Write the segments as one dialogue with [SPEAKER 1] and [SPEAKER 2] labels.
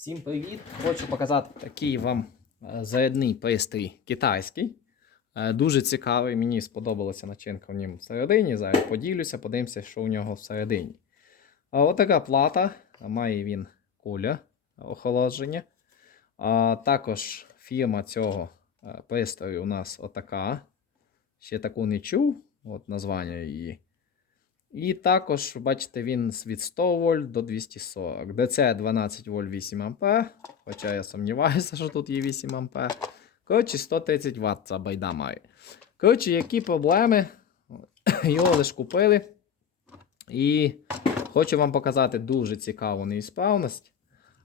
[SPEAKER 1] Всім привіт! Хочу показати такий вам е, зарядний пристрій китайський. Е, Дуже цікавий, мені сподобалася начинка в ньому всередині. Зараз поділюся, подивимося, що у нього всередині. Отака плата, має він куля охолодження. А також фірма цього е, пристрою у нас отака. Ще таку не чув, от названня її. І також, бачите, він від 100 вольт до 240. DC 12 вольт 8 А. Хоча я сумніваюся, що тут є 8 А. Коротше, 130 Вт ця байда має. Коротше, які проблеми? Його лише купили. І хочу вам показати дуже цікаву неісправність.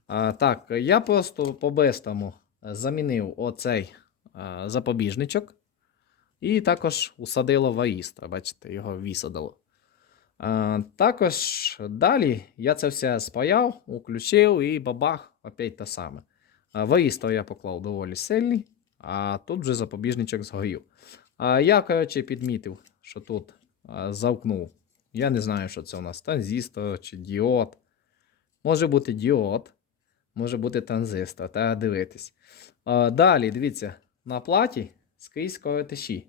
[SPEAKER 1] А, так, я просто по-бистрому замінив оцей а, запобіжничок. І також усадило ваїстра. Бачите, його висадило. А, також далі я це все спаяв, уключив і бабах, опять те саме. А, ваїстр я поклав доволі сильний, а тут вже запобіжничок згорів. Я, коротше, підмітив, що тут а, замкнув. Я не знаю, що це у нас транзистор чи діод. Може бути діод, може бути транзистор, треба дивитись. Далі, дивіться, на платі скрізь коротиші.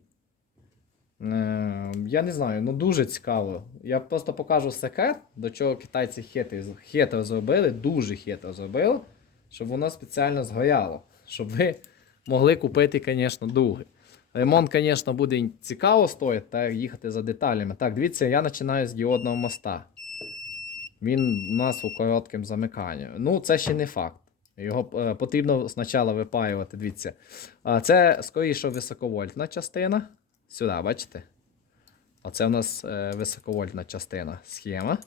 [SPEAKER 1] Е, Я не знаю, ну дуже цікаво. Я просто покажу секрет, до чого китайці хитро, зробили, дуже хитро зробили, щоб воно спеціально згоряло. Щоб ви могли купити, звісно, друге. Ремонт, звісно, буде цікаво стоїть, та їхати за деталями. Так, дивіться, я починаю з діодного моста. Він у нас у коротким замиканні. Ну, це ще не факт. Його е, потрібно спочатку випаювати. Дивіться. Це скоріше високовольтна частина. Сюди, бачите? Оце у нас е, високовольтна частина схема.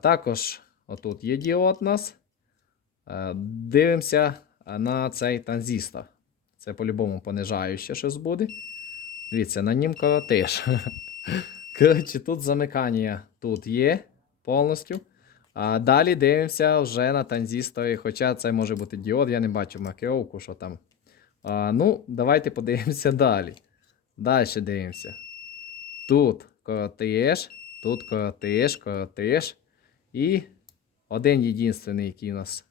[SPEAKER 1] Також отут є діод у нас. Е, дивимося на цей транзистор. Це по-любому понижаюче щось буде. Дивіться, на нім коротиш. Коротше, тут замикання тут є повністю. А далі дивимося вже на транзисторі, хоча це може бути діод, я не бачу маркировку, що там. А, ну, давайте подивимося далі. Далі дивимося. Тут коротиш, тут коротиш, коротиш. І один єдинственний, який у нас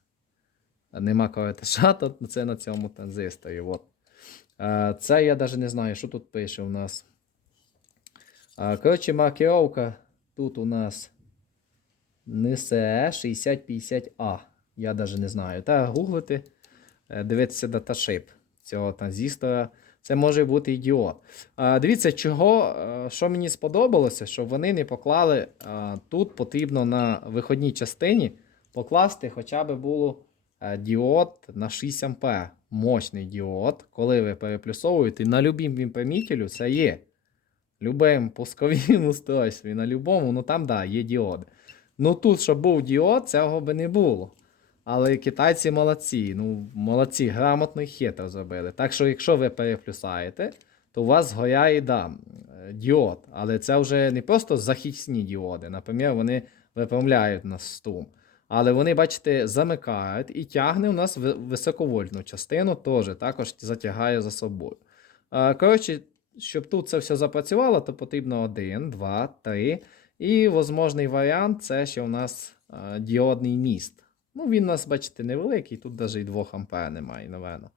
[SPEAKER 1] нема коротиша, то це на цьому транзисторі. От. Це я навіть не знаю, що тут пише у нас. Коротше, маркировка тут у нас NSE 6050A. Я навіть не знаю. Та гуглити, е, дивитися даташип цього транзистора. Це може бути і діод. Дивіться, чого, е, що мені сподобалося, що вони не поклали. Тут потрібно на виходній частині покласти хоча б було е, діод на 6 А. Мощний діод. Коли ви переплюсовуєте, на любим вімпомітелю це є. Любим пусковим устройстві, на любому, ну там да, є діод. Ну тут, щоб був діод, цього би не було. Але китайці молодці. Ну, молодці, грамотно і хитро зробили. Так що, якщо ви переплюсаєте, то у вас згоряє да, е, діод. Але це вже не просто захисні діоди. Наприклад, вони виправляють на струм. Але вони, бачите, замикають і тягне у нас ви- високовольтну частину, теж також затягає за собою. Е, Коротше, щоб тут це все запрацювало, то потрібно один, два, три. І можливий варіант це ще у нас е, діодний міст. Ну, він у нас, бачите, невеликий, тут навіть і 2 ампер немає, напевно.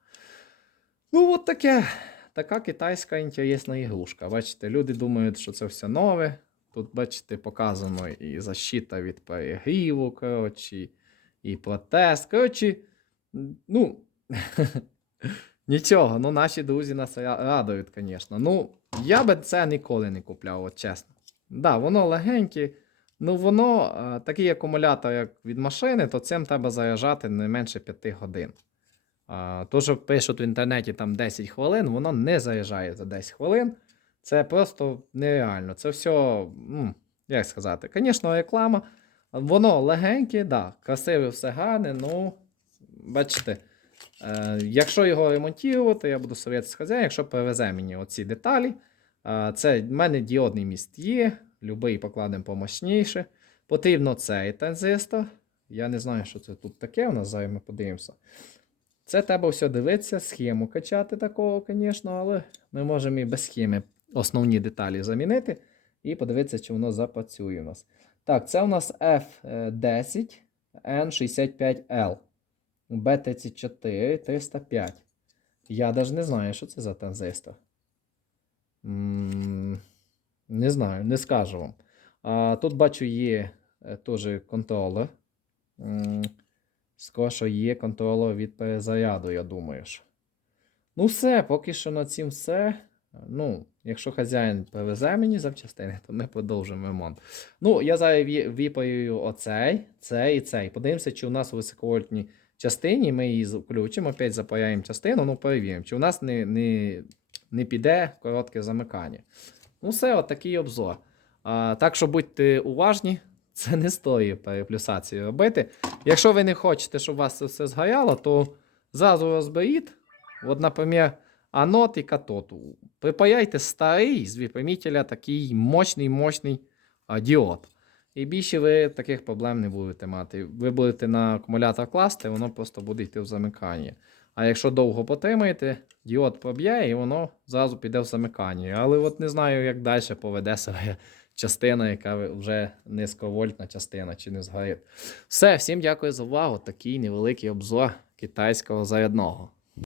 [SPEAKER 1] Ну, от таке. Така китайська інтересна ігрушка. Бачите, люди думають, що це все нове. Тут, бачите, показано і защита від перегріву, коротше, і протест. Коротше, ну, нічого, ну наші друзі нас радують, звісно. Ну, я би це ніколи не купляв, от чесно. Да, воно легеньке. Ну, воно е, такий акумулятор, як від машини, то цим треба заряджати не менше 5 годин. То, що пишуть в інтернеті там 10 хвилин, воно не заряджає за 10 хвилин. Це просто нереально. Це все, як сказати, звісно, реклама. Воно легеньке, да, красиве, все гарне, ну, бачите, е, якщо його ремонтувати, я буду совєтський хазяїн, якщо привезе мені оці деталі, е, це в мене діодний міст є, любий покладемо помощніше. Потрібно цей транзистор. Я не знаю, що це тут таке. У нас зараз ми подивимося. Це треба все дивитися, схему качати такого, звісно, але ми можемо і без схеми основні деталі замінити і подивитися, чи воно запрацює у нас. Так, це у нас F10 N65L. B34 305. Я навіть не знаю, що це за транзистор. М, Не знаю, не скажу вам. А, тут бачу є е, теж контролер. Скоро є контролер від перезаряду, я думаю. Що. Ну, все, поки що на цім все. Ну, якщо хазяїн привезе мені запчастини, то ми продовжимо ремонт. Ну, я зараз ві- випаю оцей, цей і цей. Подивимося, чи у нас у високовольтній частині ми її включимо, опять запаяємо частину, ну перевіримо, чи у нас не, не, не піде коротке замикання. Ну, все, от такий обзор. А, так що будьте уважні, це не стоїть переплюсацію робити. Якщо ви не хочете, щоб у вас це все згоряло, то зразу розберіть. От, наприклад, анод і катод. Припаяйте старий з випрямителя такий мощний, мощний діод. І більше ви таких проблем не будете мати. Ви будете на акумулятор класти, воно просто буде йти в замикання. А якщо довго потримаєте, діод проб'є і воно зразу піде в замикання. Але от не знаю, як далі поведе себе частина, яка вже низьковольтна частина чи не згорить. Все, всім дякую за увагу. Такий невеликий обзор китайського зарядного.